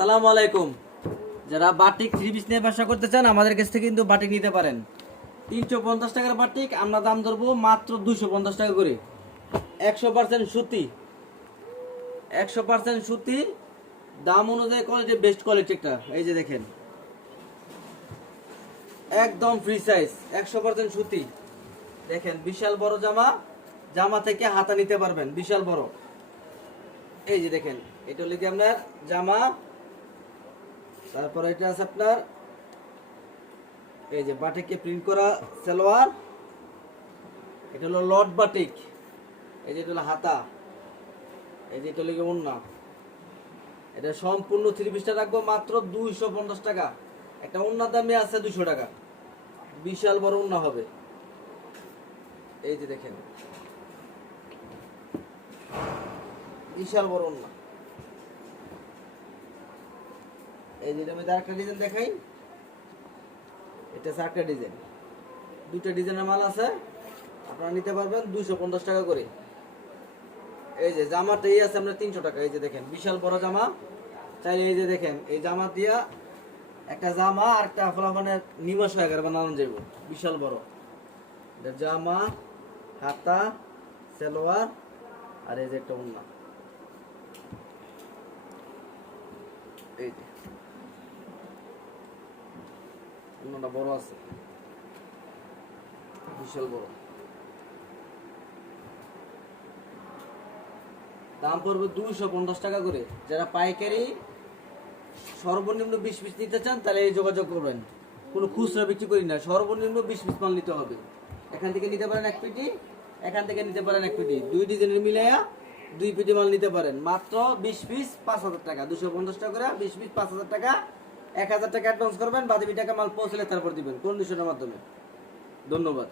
আসসালামু আলাইকুম। যারা বাটিক থ্রি পিস নিয়ে ব্যবসা করতে চান আমাদের কাছ থেকে কিন্তু বাটিক নিতে পারেন। 350 টাকার বাটিক আমরা দাম ধরবো মাত্র 250 টাকা করে। 100% সুতি, 100% সুতি, দাম অনুযায়ী কোয়ালিটি বেস্ট কোয়ালিটি একটা। এই যে দেখেন একদম ফ্রি সাইজ, 100% সুতি। দেখেন বিশাল বড় জামা, জামা থেকে হাতা নিতে পারবেন বিশাল বড়। এই যে দেখেন এটা হলো কি আপনার জামা, তারপর এটা আছে আপনার এই যে বাটিকে প্রিন্ট করা সালোয়ার, এটা হলো লট বাটিক, এই যে এটা হলো হাতা, এই যে এটা হলো কি ওড়না। এটা সম্পূর্ণ থ্রি পিসটা রাখবো মাত্র 250 টাকা। একটা ওড়নার দামে আছে 200 টাকা, বিশাল বড় ওড়না হবে। এই যে দেখেন বিশাল বড় ওড়না। এই যে আমি আরেকটা ডিজাইন দেখাই, এটা চারটা ডিজাইন, দুইটা ডিজাইনের মাল আছে, আপনারা নিতে পারবেন 250 টাকা করে। এই যে জামাটা এই আছে আমরা 300 টাকা। এই যে দেখেন বিশাল বড় জামা চাইলে এই যে দেখেন এই জামা দিয়া একটা জামা আর একটা ফলাফানের নিবাস হয়ে গেল বানানো যাইব, বিশাল বড়। এটা জামা, হাতা, সালোয়ার, আর এই যে একটা ওড়না। এই যে ওড়নাটা বড় আছে, বিশাল বড়। দাম পড়বে 250 টাকা করে। যারা পাইকারি সর্বনিম্ন 20 পিস নিতে চান তাহলে এই যোগাযোগ করবেন। কোনো খুচরা বিক্রি করি না, সর্বনিম্ন 20 পিস মাল নিতে হবে। এখান থেকে নিতে পারেন এক পেটি, এখান থেকে নিতে পারেন এক পেটি, দুই ডিজাইনের মিলাইয়া 2 পেটি মাল নিতে পারেন। মাত্র 20 পিস 5000 টাকা, 250 টাকা করে 20 পিস 5000 টাকা। 1000 টাকা অ্যাডভান্স করবেন, বাকি টাকা মাল পৌঁছলে তারপর দিবেন কন্ডিশনের মাধ্যমে। ধন্যবাদ।